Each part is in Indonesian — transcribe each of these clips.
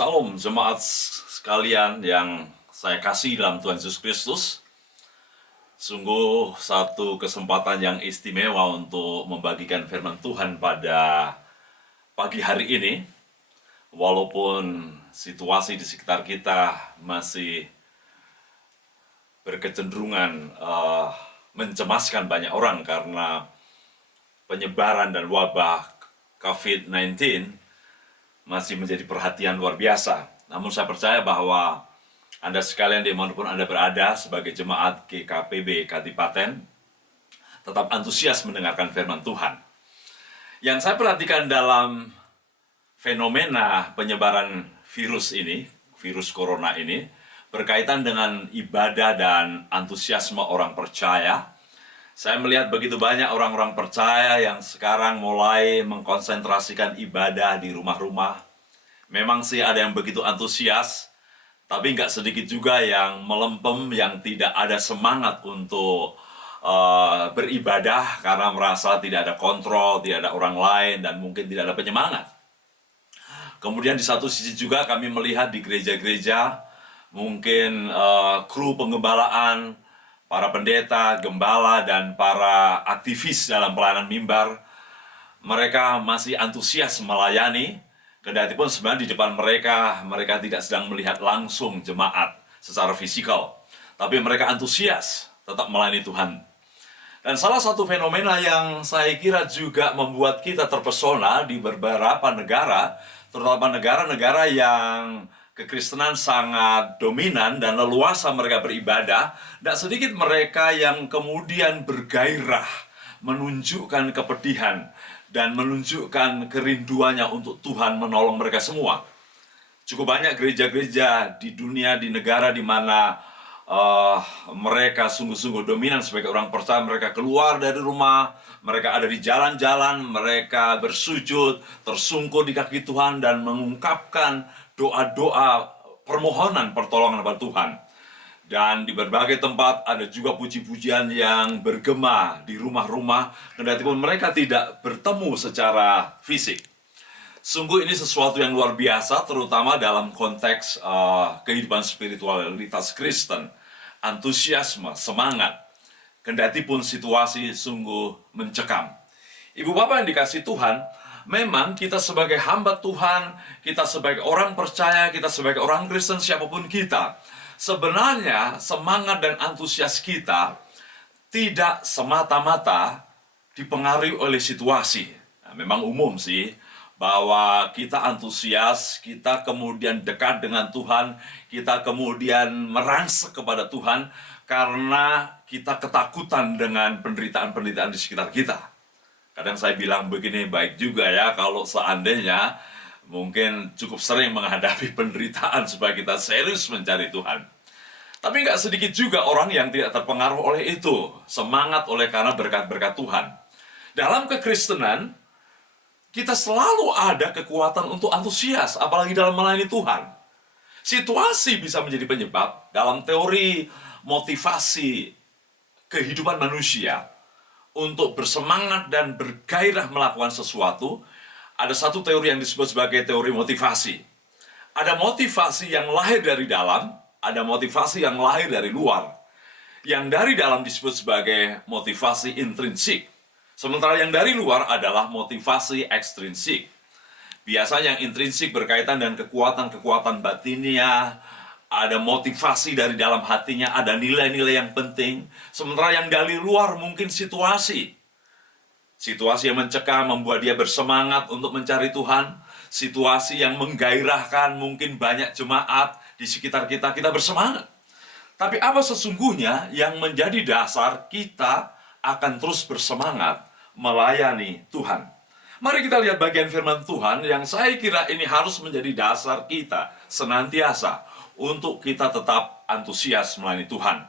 Salam jemaat sekalian yang saya kasih dalam Tuhan Yesus Kristus. Sungguh satu kesempatan yang istimewa untuk membagikan firman Tuhan pada pagi hari ini. Walaupun situasi di sekitar kita masih berkecenderungan mencemaskan banyak orang karena penyebaran dan wabah COVID-19 masih menjadi perhatian luar biasa. Namun saya percaya bahwa Anda sekalian dimanapun Anda berada sebagai jemaat GKPB Kadipaten tetap antusias mendengarkan firman Tuhan. Yang saya perhatikan dalam fenomena penyebaran virus ini, virus corona ini, berkaitan dengan ibadah dan antusiasme orang percaya. Saya melihat begitu banyak orang-orang percaya yang sekarang mulai mengkonsentrasikan ibadah di rumah-rumah. Memang sih ada yang begitu antusias, tapi nggak sedikit juga yang melempem, yang tidak ada semangat untuk beribadah karena merasa tidak ada kontrol, tidak ada orang lain, dan mungkin tidak ada penyemangat. Kemudian di satu sisi juga kami melihat di gereja-gereja, mungkin kru pengembalaan, para pendeta, gembala, dan para aktivis dalam pelayanan mimbar, mereka masih antusias melayani, kendati pun sebenarnya di depan mereka tidak sedang melihat langsung jemaat secara fisikal, tapi mereka antusias tetap melayani Tuhan. Dan salah satu fenomena yang saya kira juga membuat kita terpesona di beberapa negara, terutama negara-negara yang kekristenan sangat dominan dan leluasa mereka beribadah, tidak sedikit mereka yang kemudian bergairah, menunjukkan kepedihan, dan menunjukkan kerinduannya untuk Tuhan menolong mereka semua. Cukup banyak gereja-gereja di dunia, di negara di mana mereka sungguh-sungguh dominan sebagai orang percaya. Mereka keluar dari rumah, mereka ada di jalan-jalan, mereka bersujud, tersungkur di kaki Tuhan dan mengungkapkan doa-doa permohonan pertolongan kepada Tuhan. Dan di berbagai tempat ada juga puji-pujian yang bergema di rumah-rumah, kendati pun mereka tidak bertemu secara fisik. Sungguh ini sesuatu yang luar biasa, terutama dalam konteks kehidupan spiritualitas Kristen. Antusiasme, semangat, kendati pun situasi sungguh mencekam. Ibu bapak yang dikasihi Tuhan, memang kita sebagai hamba Tuhan, kita sebagai orang percaya, kita sebagai orang Kristen, siapapun kita, sebenarnya semangat dan antusias kita tidak semata-mata dipengaruhi oleh situasi. Nah, memang umum sih bahwa kita antusias, kita kemudian dekat dengan Tuhan, kita kemudian merangsek kepada Tuhan karena kita ketakutan dengan penderitaan-penderitaan di sekitar kita. Kadang saya bilang begini, baik juga ya kalau seandainya mungkin cukup sering menghadapi penderitaan supaya kita serius mencari Tuhan. Tapi nggak sedikit juga orang yang tidak terpengaruh oleh itu, semangat oleh karena berkat-berkat Tuhan. Dalam kekristenan, kita selalu ada kekuatan untuk antusias, apalagi dalam melayani Tuhan. Situasi bisa menjadi penyebab dalam teori motivasi kehidupan manusia untuk bersemangat dan bergairah melakukan sesuatu. Ada satu teori yang disebut sebagai teori motivasi. Ada motivasi yang lahir dari dalam, ada motivasi yang lahir dari luar. Yang dari dalam disebut sebagai motivasi intrinsik. Sementara yang dari luar adalah motivasi ekstrinsik. Biasanya yang intrinsik berkaitan dengan kekuatan-kekuatan batinnya, ada motivasi dari dalam hatinya, ada nilai-nilai yang penting. Sementara yang dari luar mungkin situasi. Situasi yang mencekam membuat dia bersemangat untuk mencari Tuhan. Situasi yang menggairahkan, mungkin banyak jemaat di sekitar kita, kita bersemangat. Tapi apa sesungguhnya yang menjadi dasar kita akan terus bersemangat melayani Tuhan? Mari kita lihat bagian firman Tuhan yang saya kira ini harus menjadi dasar kita senantiasa untuk kita tetap antusias melayani Tuhan.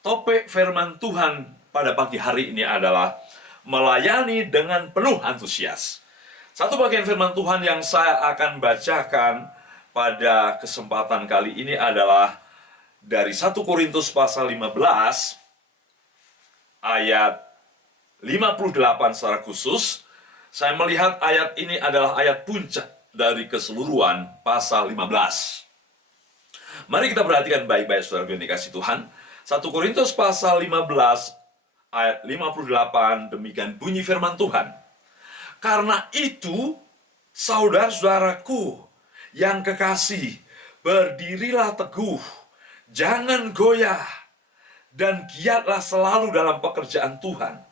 Topik firman Tuhan pada pagi hari ini adalah melayani dengan penuh antusias. Satu bagian firman Tuhan yang saya akan bacakan pada kesempatan kali ini adalah dari 1 Korintus pasal 15 ayat 58 secara khusus. Saya melihat ayat ini adalah ayat puncak dari keseluruhan pasal 15. Mari kita perhatikan baik-baik saudara yang dikasihi Tuhan. 1 Korintus pasal 15 ayat 58, demikian bunyi firman Tuhan. Karena itu, saudara-saudaraku yang kekasih, berdirilah teguh, jangan goyah, dan giatlah selalu dalam pekerjaan Tuhan.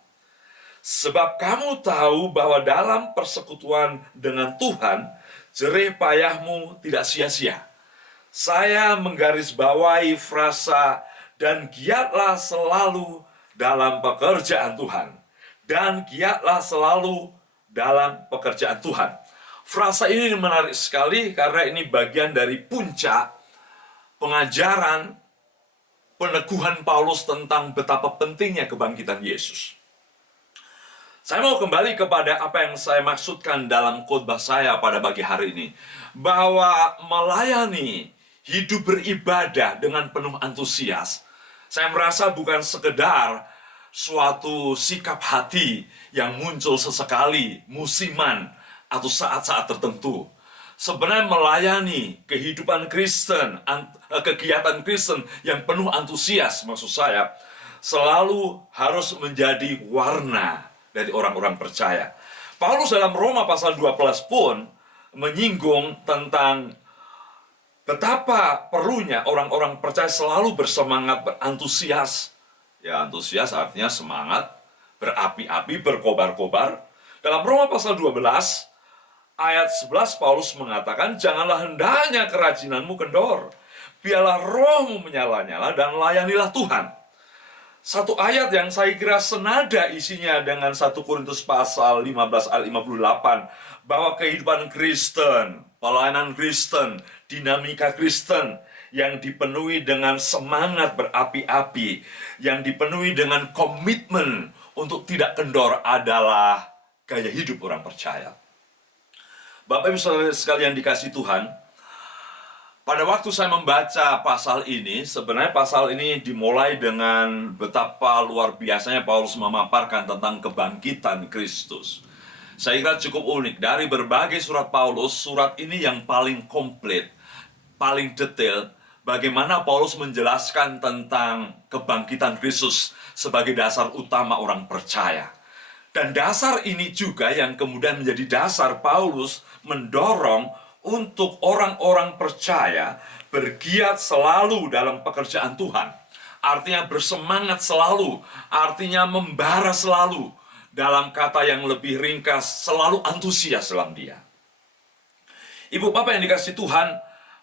Sebab kamu tahu bahwa dalam persekutuan dengan Tuhan, jerih payahmu tidak sia-sia. Saya menggarisbawahi frasa dan giatlah selalu dalam pekerjaan Tuhan. Dan giatlah selalu dalam pekerjaan Tuhan. Frasa ini menarik sekali karena ini bagian dari puncak pengajaran peneguhan Paulus tentang betapa pentingnya kebangkitan Yesus. Saya mau kembali kepada apa yang saya maksudkan dalam khotbah saya pada pagi hari ini. Bahwa melayani, hidup beribadah dengan penuh antusias, saya merasa bukan sekedar suatu sikap hati yang muncul sesekali, musiman, atau saat-saat tertentu. Sebenarnya melayani kehidupan Kristen, kegiatan Kristen yang penuh antusias, maksud saya, selalu harus menjadi warna dari orang-orang percaya. Paulus dalam Roma pasal 12 pun menyinggung tentang betapa perlunya orang-orang percaya selalu bersemangat, berantusias. Ya, antusias artinya semangat, berapi-api, berkobar-kobar. Dalam Roma pasal 12 ayat 11 Paulus mengatakan, janganlah hendaknya kerajinanmu kendor, biarlah rohmu menyala-nyala dan layanilah Tuhan. Satu ayat yang saya kira senada isinya dengan 1 Korintus pasal 15 ayat 58, bahwa kehidupan Kristen, pelayanan Kristen, dinamika Kristen yang dipenuhi dengan semangat berapi-api, yang dipenuhi dengan komitmen untuk tidak kendor adalah gaya hidup orang percaya. Bapak Ibu Saudara sekalian dikasihi Tuhan, pada waktu saya membaca pasal ini, sebenarnya pasal ini dimulai dengan betapa luar biasanya Paulus memaparkan tentang kebangkitan Kristus. Saya kira cukup unik, dari berbagai surat Paulus, surat ini yang paling komplit, paling detail, bagaimana Paulus menjelaskan tentang kebangkitan Kristus sebagai dasar utama orang percaya. Dan dasar ini juga yang kemudian menjadi dasar Paulus mendorong untuk orang-orang percaya bergiat selalu dalam pekerjaan Tuhan. Artinya bersemangat selalu, artinya membara selalu. Dalam kata yang lebih ringkas, selalu antusias dalam dia. Ibu bapak yang dikasihi Tuhan,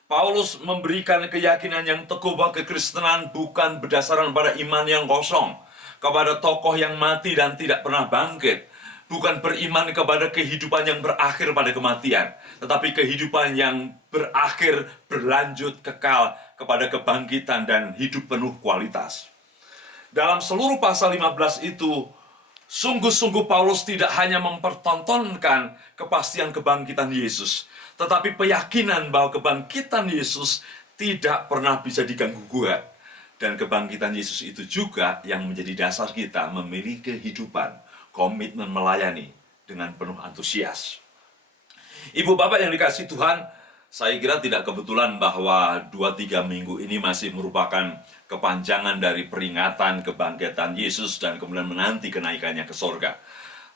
Paulus memberikan keyakinan yang teguh bahwa kekristenan bukan berdasarkan pada iman yang kosong, kepada tokoh yang mati dan tidak pernah bangkit. Bukan beriman kepada kehidupan yang berakhir pada kematian, tetapi kehidupan yang berakhir, berlanjut, kekal kepada kebangkitan dan hidup penuh kualitas. Dalam seluruh pasal 15 itu, sungguh-sungguh Paulus tidak hanya mempertontonkan kepastian kebangkitan Yesus, tetapi keyakinan bahwa kebangkitan Yesus tidak pernah bisa diganggu-gugat. Dan kebangkitan Yesus itu juga yang menjadi dasar kita memiliki kehidupan, komitmen melayani dengan penuh antusias. Ibu bapak yang dikasihi Tuhan, saya kira tidak kebetulan bahwa 2-3 minggu ini masih merupakan kepanjangan dari peringatan kebangkitan Yesus dan kemudian menanti kenaikannya ke sorga.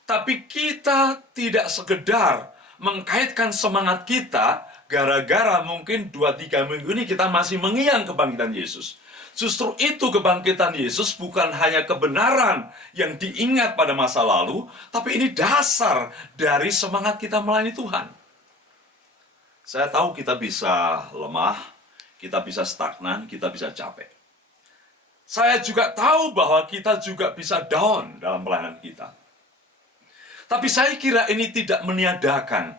Tapi kita tidak sekedar mengkaitkan semangat kita gara-gara mungkin 2-3 minggu ini kita masih mengingat kebangkitan Yesus. Justru itu kebangkitan Yesus bukan hanya kebenaran yang diingat pada masa lalu, tapi ini dasar dari semangat kita melayani Tuhan. Saya tahu kita bisa lemah, kita bisa stagnan, kita bisa capek. Saya juga tahu bahwa kita juga bisa down dalam pelayanan kita. Tapi saya kira ini tidak meniadakan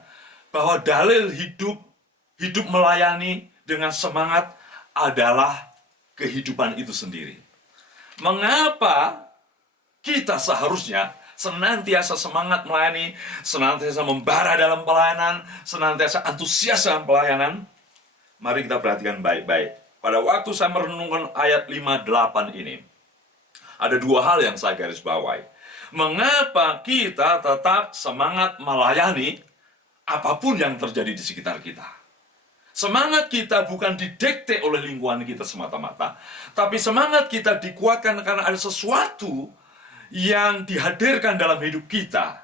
bahwa dalil hidup melayani dengan semangat adalah kehidupan itu sendiri. Mengapa kita seharusnya senantiasa semangat melayani, senantiasa membara dalam pelayanan, senantiasa antusias dalam pelayanan? Mari kita perhatikan baik-baik. Pada waktu saya merenungkan ayat 5-8 ini, ada 2 hal yang saya garis bawahi. Mengapa kita tetap semangat melayani apapun yang terjadi di sekitar kita. Semangat kita bukan didikte oleh lingkungan kita semata-mata, tapi semangat kita dikuatkan karena ada sesuatu yang dihadirkan dalam hidup kita.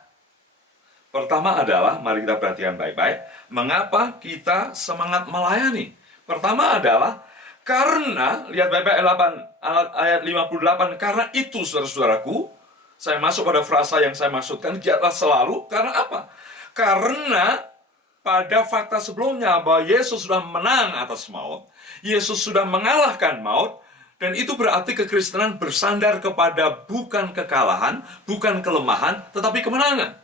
Pertama adalah, mari kita perhatikan baik-baik, mengapa kita semangat melayani. Pertama adalah, karena, lihat baik-baik ayat 58, karena itu saudara-saudaraku, saya masuk pada frasa yang saya maksudkan, giatlah selalu, karena apa? Karena pada fakta sebelumnya bahwa Yesus sudah menang atas maut, Yesus sudah mengalahkan maut, dan itu berarti kekristenan bersandar kepada bukan kekalahan, bukan kelemahan, tetapi kemenangan.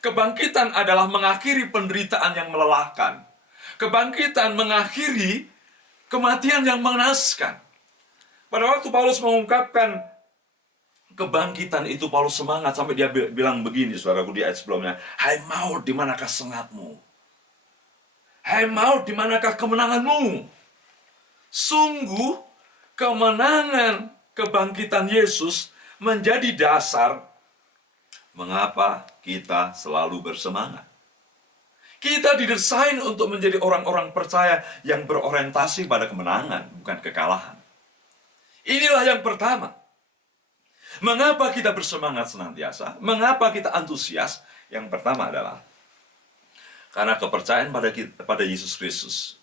Kebangkitan adalah mengakhiri penderitaan yang melelahkan. Kebangkitan mengakhiri kematian yang mengenaskan. Pada waktu Paulus mengungkapkan kebangkitan itu, Paulus semangat sampai dia bilang begini, saudaraku, di ayat sebelumnya, hai maut, di manakah sengatmu? Hai maut, di manakah kemenanganmu? Sungguh, kemenangan kebangkitan Yesus menjadi dasar mengapa kita selalu bersemangat. Kita didesain untuk menjadi orang-orang percaya yang berorientasi pada kemenangan, bukan kekalahan. Inilah yang pertama. Mengapa kita bersemangat senantiasa? Mengapa kita antusias? Yang pertama adalah karena kepercayaan pada Yesus Kristus.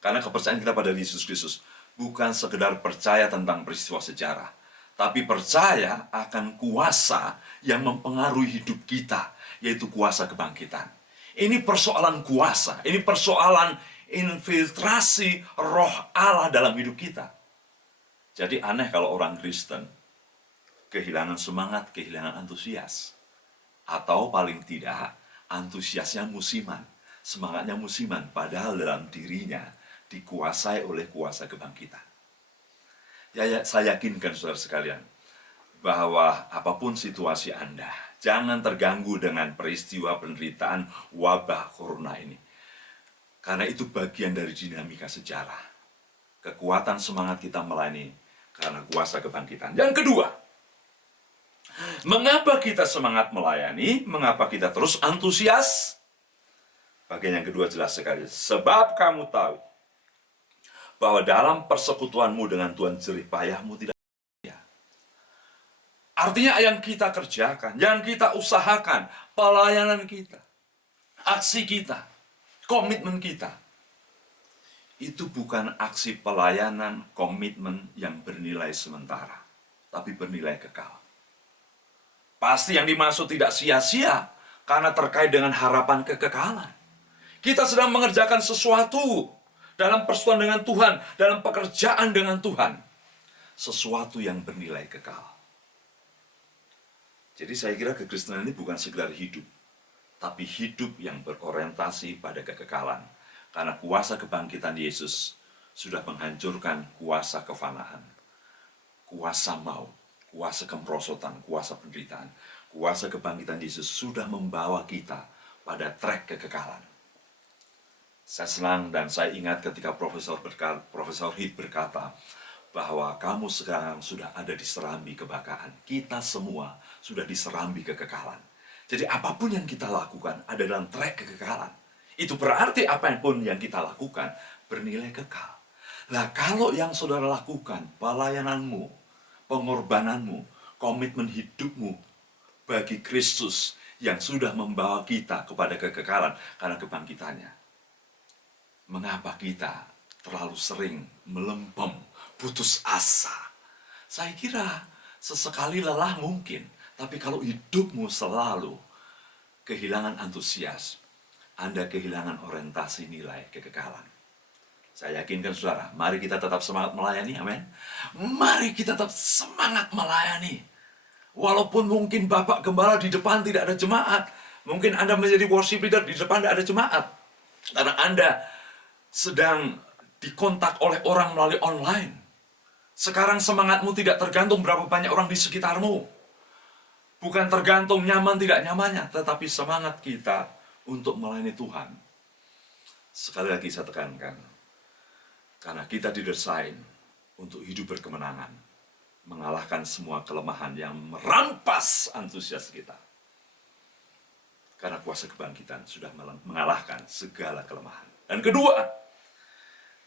Karena kepercayaan kita pada Yesus Kristus bukan sekedar percaya tentang peristiwa sejarah, tapi percaya akan kuasa yang mempengaruhi hidup kita, yaitu kuasa kebangkitan. Ini persoalan kuasa, ini persoalan infiltrasi roh Allah dalam hidup kita. Jadi aneh kalau orang Kristen kehilangan semangat, kehilangan antusias. Atau paling tidak, antusiasnya musiman, semangatnya musiman, padahal dalam dirinya dikuasai oleh kuasa kebangkitan. Ya, saya yakinkan saudara sekalian, bahwa apapun situasi Anda, jangan terganggu dengan peristiwa penderitaan wabah corona ini. Karena itu bagian dari dinamika sejarah. Kekuatan semangat kita melayani karena kuasa kebangkitan. Yang kedua, mengapa kita semangat melayani? Mengapa kita terus antusias? Bagian yang kedua jelas sekali. Sebab kamu tahu bahwa dalam persekutuanmu dengan Tuhan jerih payahmu tidak sia. Artinya yang kita kerjakan, yang kita usahakan, pelayanan kita, aksi kita, komitmen kita, itu bukan aksi pelayanan, komitmen yang bernilai sementara, tapi bernilai kekal. Pasti yang dimaksud tidak sia-sia, karena terkait dengan harapan kekekalan. Kita sedang mengerjakan sesuatu dalam persekutuan dengan Tuhan, dalam pekerjaan dengan Tuhan. Sesuatu yang bernilai kekal. Jadi saya kira kekristenan ini bukan sekedar hidup, tapi hidup yang berorientasi pada kekekalan. Karena kuasa kebangkitan Yesus sudah menghancurkan kuasa kefanaan, kuasa maut, kuasa kemerosotan, kuasa penderitaan. Kuasa kebangkitan Yesus sudah membawa kita pada trek kekekalan. Saya senang dan saya ingat ketika Profesor Heath berkata bahwa kamu sekarang sudah ada di serambi kebakaan. Kita semua sudah di serambi kekekalan. Jadi apapun yang kita lakukan ada dalam trek kekekalan. Itu berarti apapun yang kita lakukan bernilai kekal. Nah, kalau yang saudara lakukan, pelayananmu, pengorbananmu, komitmen hidupmu bagi Kristus yang sudah membawa kita kepada kekekalan karena kebangkitannya. Mengapa kita terlalu sering melempem, putus asa? Saya kira sesekali lelah mungkin, tapi kalau hidupmu selalu kehilangan antusias, Anda kehilangan orientasi nilai kekekalan. Saya yakinkan saudara, mari kita tetap semangat melayani, amin. Mari kita tetap semangat melayani. Walaupun mungkin Bapak Gembala di depan tidak ada jemaat, mungkin Anda menjadi worship leader di depan tidak ada jemaat, karena Anda sedang dikontak oleh orang melalui online. Sekarang semangatmu tidak tergantung berapa banyak orang di sekitarmu. Bukan tergantung nyaman tidak nyamannya, tetapi semangat kita untuk melayani Tuhan. Sekali lagi saya tekankan, karena kita didesain untuk hidup berkemenangan, mengalahkan semua kelemahan yang merampas antusias kita. Karena kuasa kebangkitan sudah mengalahkan segala kelemahan. Dan kedua,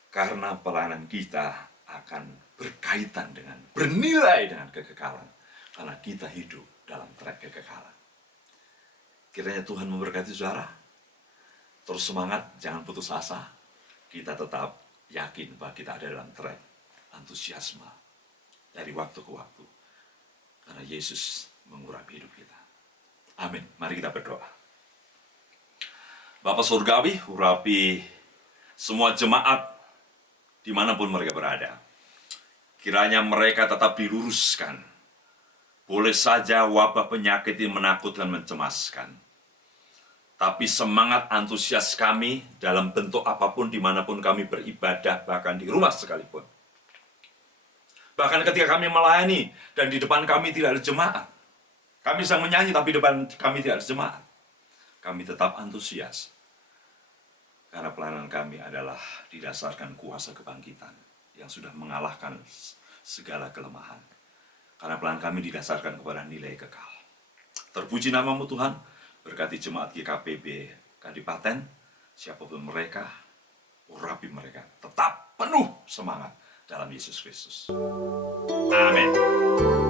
karena pelayanan kita akan berkaitan dengan, bernilai dengan kekekalan. Karena kita hidup dalam trek kekekalan. Kiranya Tuhan memberkati saudara. Terus semangat, jangan putus asa. Kita tetap yakin bahwa kita ada dalam trek antusiasme dari waktu ke waktu. Karena Yesus mengurapi hidup kita. Amin. Mari kita berdoa. Bapa Surgawi, urapi semua jemaat dimanapun mereka berada. Kiranya mereka tetap diluruskan. Boleh saja wabah penyakit ini menakutkan, mencemaskan. Tapi semangat antusias kami dalam bentuk apapun dimanapun kami beribadah, bahkan di rumah sekalipun. Bahkan ketika kami melayani dan di depan kami tidak ada jemaat. Kami sedang menyanyi tapi di depan kami tidak ada jemaat. Kami tetap antusias. Karena pelayanan kami adalah didasarkan kuasa kebangkitan yang sudah mengalahkan segala kelemahan. Karena pelayanan kami didasarkan kepada nilai kekal. Terpuji namamu Tuhan, berkati jemaat GKPB Kadipaten, siapapun mereka, urapi mereka, tetap penuh semangat dalam Yesus Kristus. Amin.